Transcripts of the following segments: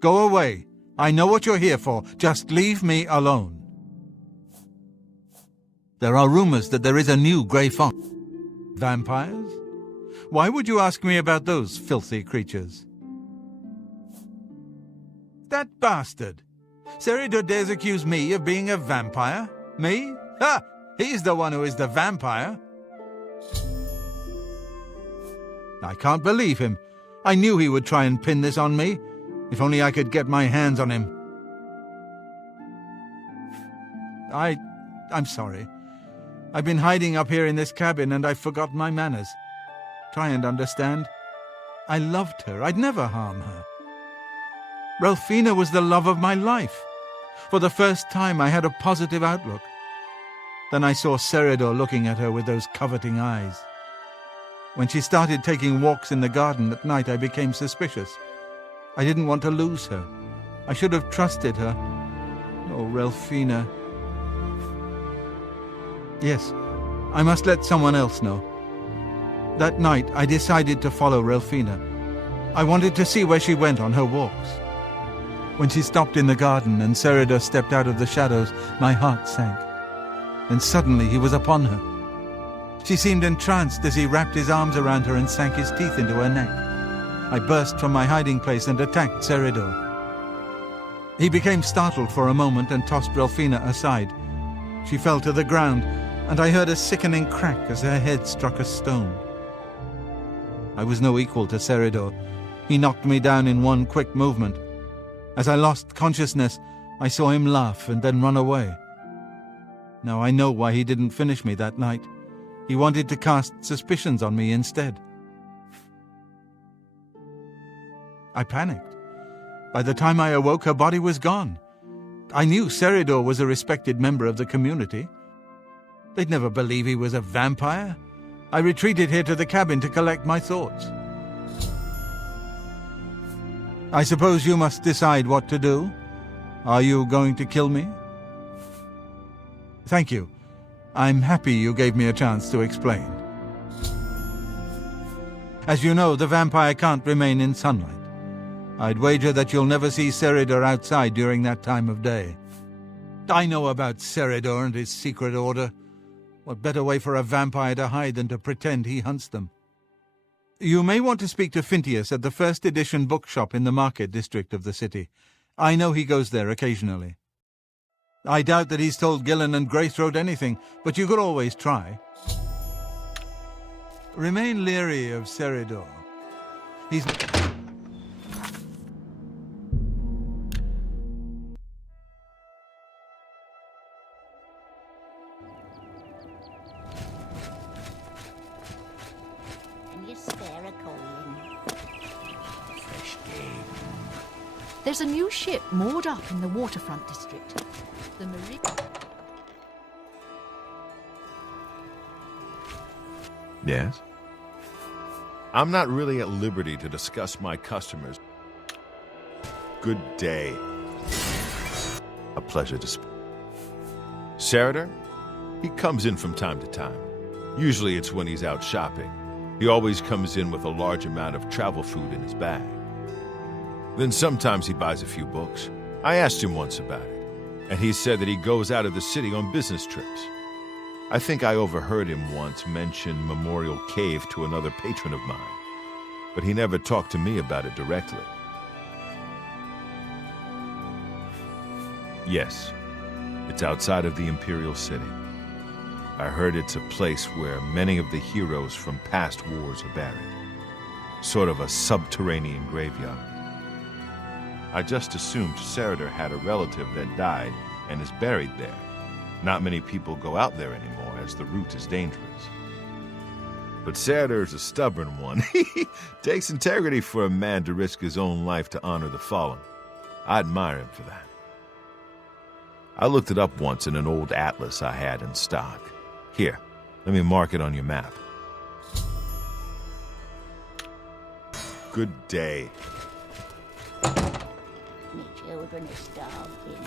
Go away. I know what you're here for. Just leave me alone. There are rumors that there is a new grey fox. Vampires? Why would you ask me about those filthy creatures? That bastard! Seridor dares accuse me of being a vampire? Me? Ha! He's the one who is the vampire. I can't believe him. I knew he would try and pin this on me. If only I could get my hands on him. I'm sorry. I've been hiding up here in this cabin and I've forgotten my manners. Try and understand. I loved her. I'd never harm her. Ralphina was the love of my life. For the first time I had a positive outlook. Then I saw Seridor looking at her with those coveting eyes. When she started taking walks in the garden at night, I became suspicious. I didn't want to lose her. I should have trusted her. Oh, Ralphina. Yes, I must let someone else know. That night, I decided to follow Ralphina. I wanted to see where she went on her walks. When she stopped in the garden and Seridor stepped out of the shadows, my heart sank. And suddenly he was upon her. She seemed entranced as he wrapped his arms around her and sank his teeth into her neck. I burst from my hiding place and attacked Seridor. He became startled for a moment and tossed Ralphina aside. She fell to the ground, and I heard a sickening crack as her head struck a stone. I was no equal to Seridor. He knocked me down in one quick movement. As I lost consciousness, I saw him laugh and then run away. Now I know why he didn't finish me that night. He wanted to cast suspicions on me instead. I panicked. By the time I awoke, her body was gone. I knew Seridor was a respected member of the community. They'd never believe he was a vampire. I retreated here to the cabin to collect my thoughts. I suppose you must decide what to do. Are you going to kill me? Thank you. I'm happy you gave me a chance to explain. As you know, the vampire can't remain in sunlight. I'd wager that you'll never see Seridor outside during that time of day. I know about Seridor and his secret order. What better way for a vampire to hide than to pretend he hunts them? You may want to speak to Phintius at the first edition bookshop in the market district of the city. I know he goes there occasionally. I doubt that he's told Gillen and Greythroat anything, but you could always try. Remain leery of Seridor. He's... There's a new ship moored up in the waterfront district. The Marie... Yes? I'm not really at liberty to discuss my customers. Good day. A pleasure to speak. Seridor? He comes in from time to time. Usually it's when he's out shopping. He always comes in with a large amount of travel food in his bag. Then sometimes he buys a few books. I asked him once about it, and he said that he goes out of the city on business trips. I think I overheard him once mention Memorial Cave to another patron of mine, but he never talked to me about it directly. Yes, it's outside of the Imperial City. I heard it's a place where many of the heroes from past wars are buried. Sort of a subterranean graveyard. I just assumed Seridor had a relative that died and is buried there. Not many people go out there anymore, as the route is dangerous. But Seridor's a stubborn one. Takes integrity for a man to risk his own life to honor the fallen. I admire him for that. I looked it up once in an old atlas I had in stock. Here, let me mark it on your map. Good day. Me children are starving.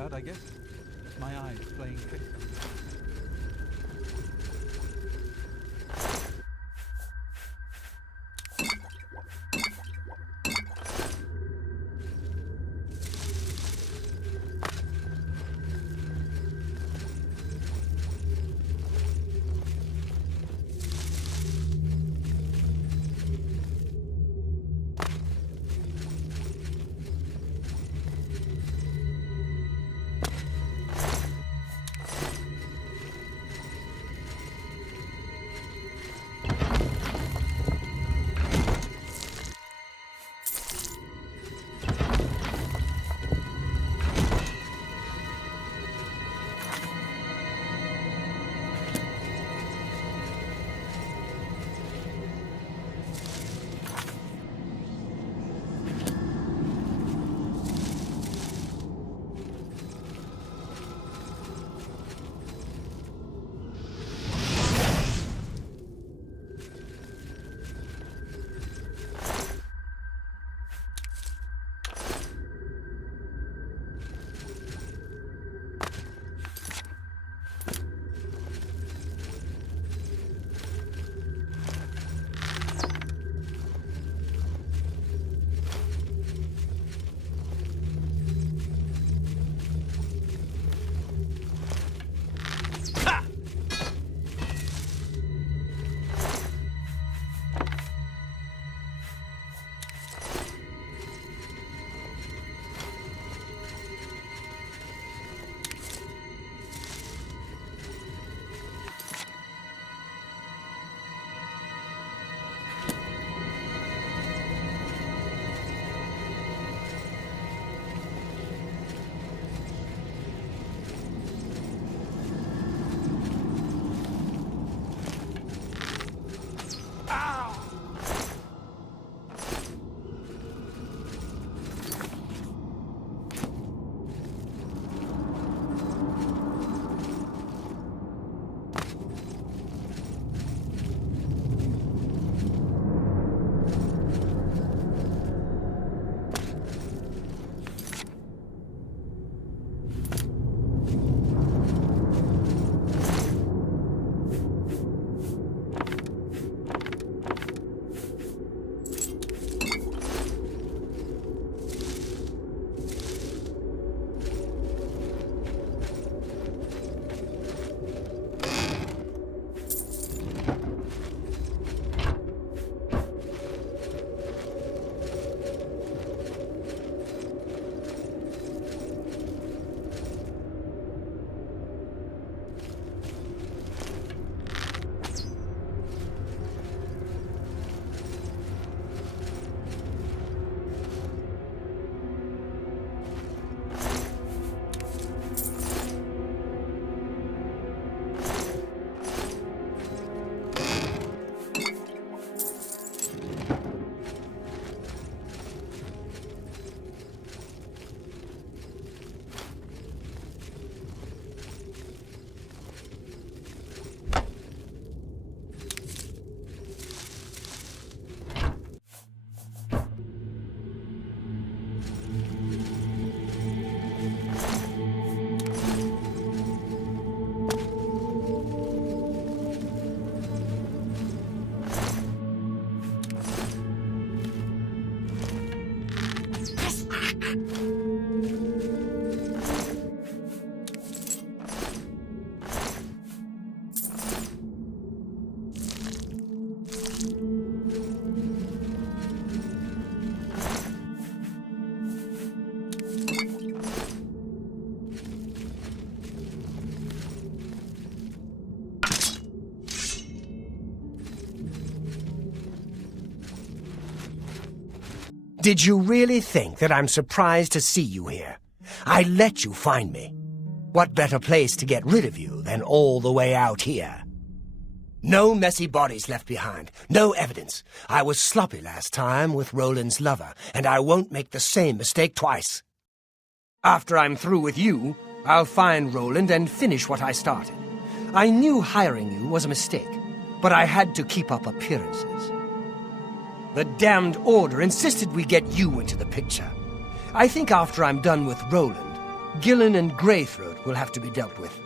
about, I guess. My eyes playing tricks. Did you really think that I'm surprised to see you here? I let you find me. What better place to get rid of you than all the way out here? No messy bodies left behind, no evidence. I was sloppy last time with Roland's lover, and I won't make the same mistake twice. After I'm through with you, I'll find Roland and finish what I started. I knew hiring you was a mistake, but I had to keep up appearances. The damned Order insisted we get you into the picture. I think after I'm done with Roland, Gillen and Greythroat will have to be dealt with.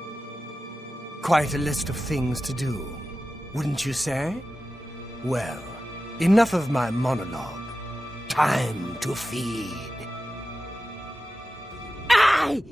Quite a list of things to do, wouldn't you say? Well, enough of my monologue. Time to feed. Aye!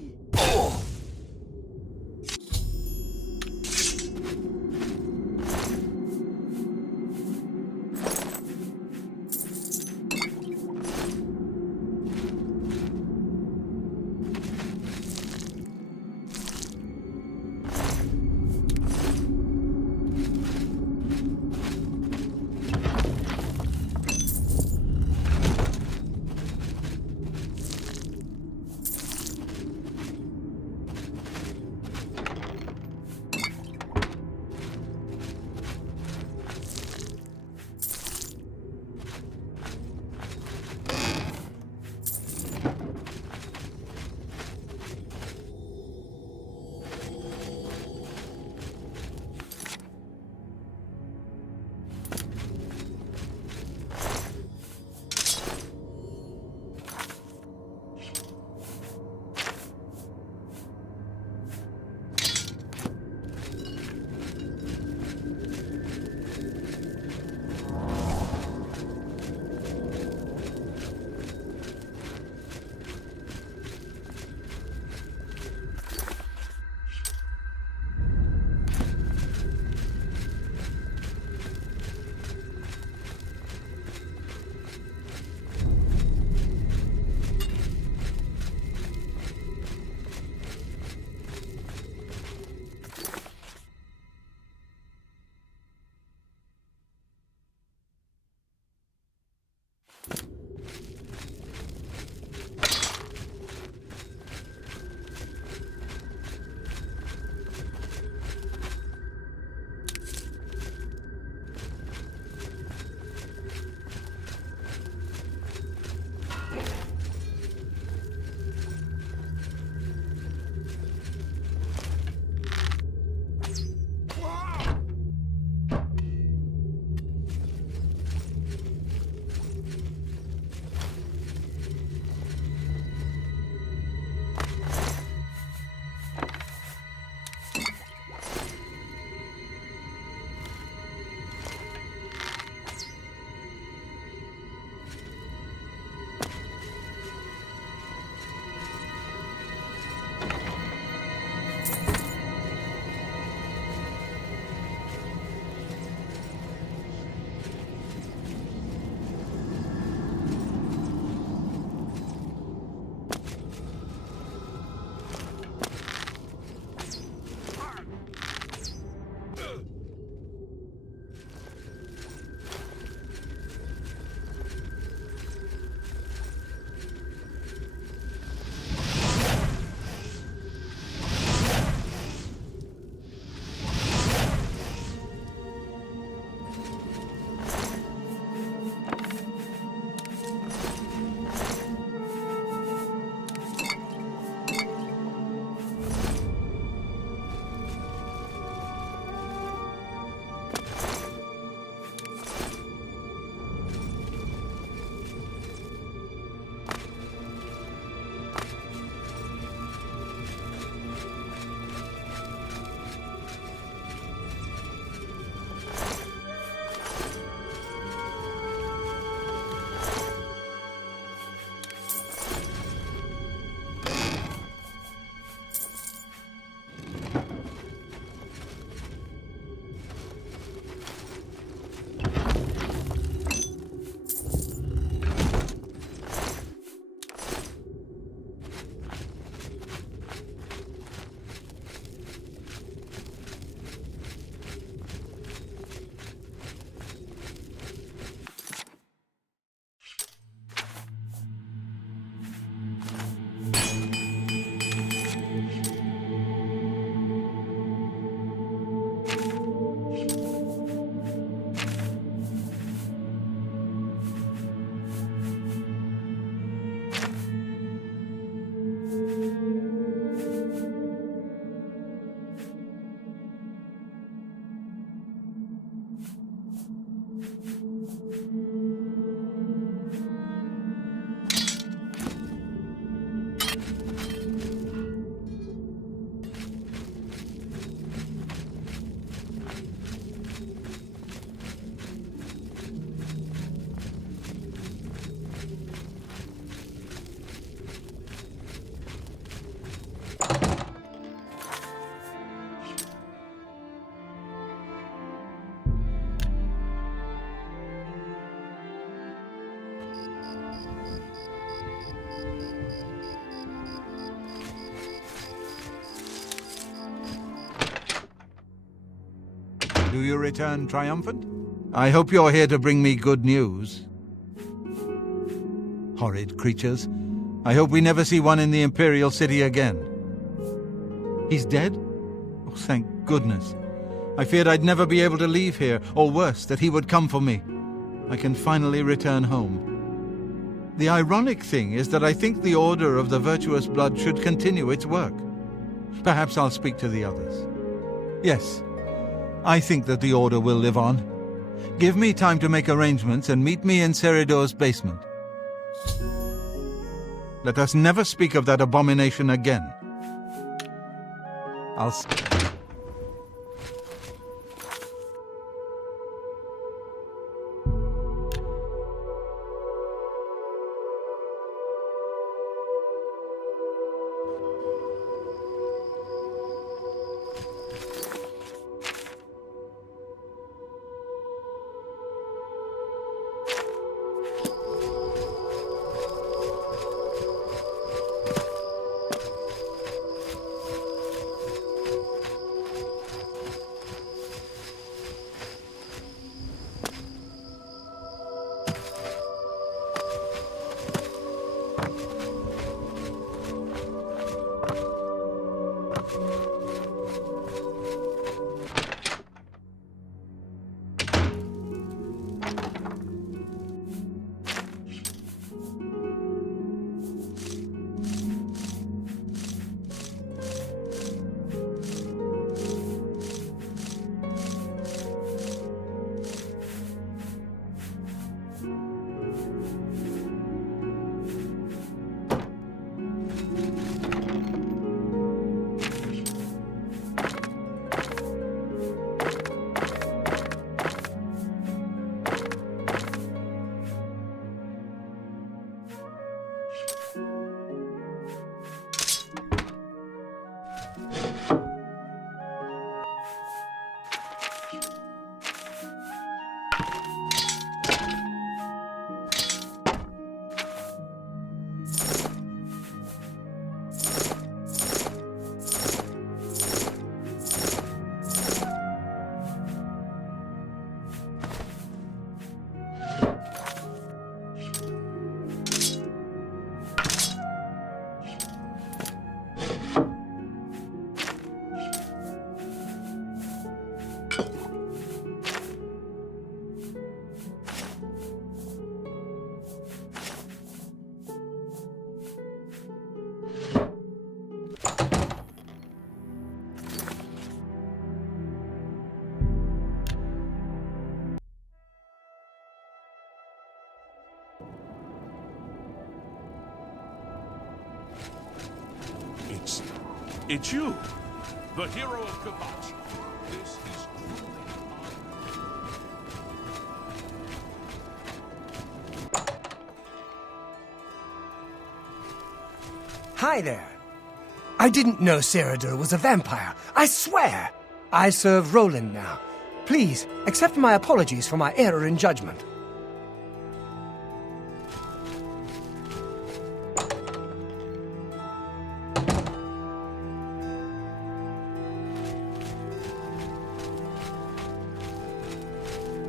Do you return triumphant? I hope you're here to bring me good news. Horrid creatures. I hope we never see one in the Imperial City again. He's dead? Oh, thank goodness. I feared I'd never be able to leave here, or worse, that he would come for me. I can finally return home. The ironic thing is that I think the Order of the Virtuous Blood should continue its work. Perhaps I'll speak to the others. Yes, I think that the Order will live on. Give me time to make arrangements and meet me in Seridor's basement. Let us never speak of that abomination again. It's you, the hero of Kabachi. This is truly Hi there. I didn't know Seridor was a vampire. I swear. I serve Roland now. Please, accept my apologies for my error in judgment.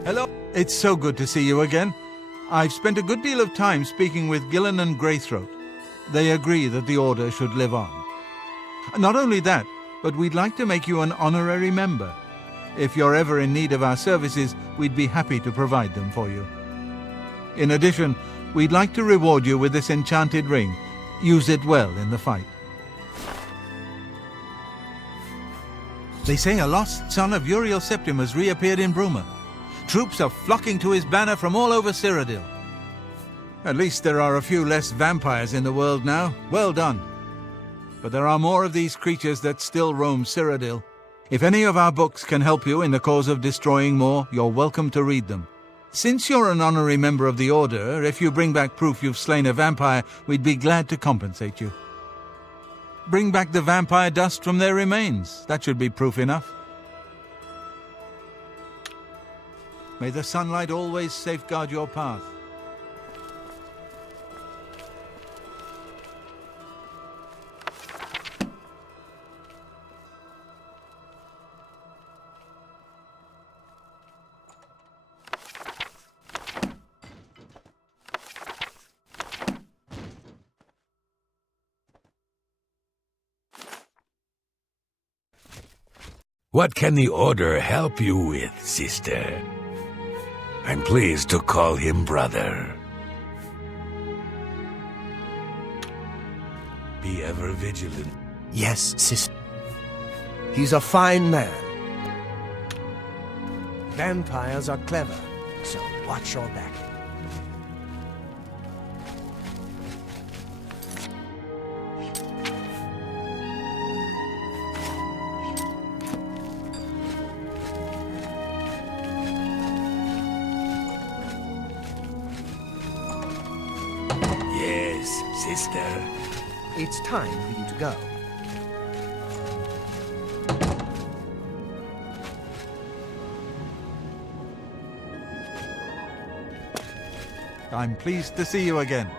Hello. It's so good to see you again. I've spent a good deal of time speaking with Gillen and Greythroat. They agree that the Order should live on. Not only that, but we'd like to make you an honorary member. If you're ever in need of our services, we'd be happy to provide them for you. In addition, we'd like to reward you with this enchanted ring. Use it well in the fight. They say a lost son of Uriel Septim has reappeared in Bruma. Troops are flocking to his banner from all over Cyrodiil. At least there are a few less vampires in the world now. Well done. But there are more of these creatures that still roam Cyrodiil. If any of our books can help you in the cause of destroying more, you're welcome to read them. Since you're an honorary member of the Order, if you bring back proof you've slain a vampire, we'd be glad to compensate you. Bring back the vampire dust from their remains. That should be proof enough. May the sunlight always safeguard your path. What can the Order help you with, sister? I'm pleased to call him brother. Be ever vigilant. Yes, sister. He's a fine man. Vampires are clever, so watch your back. Yes, sister. It's time for you to go. I'm pleased to see you again.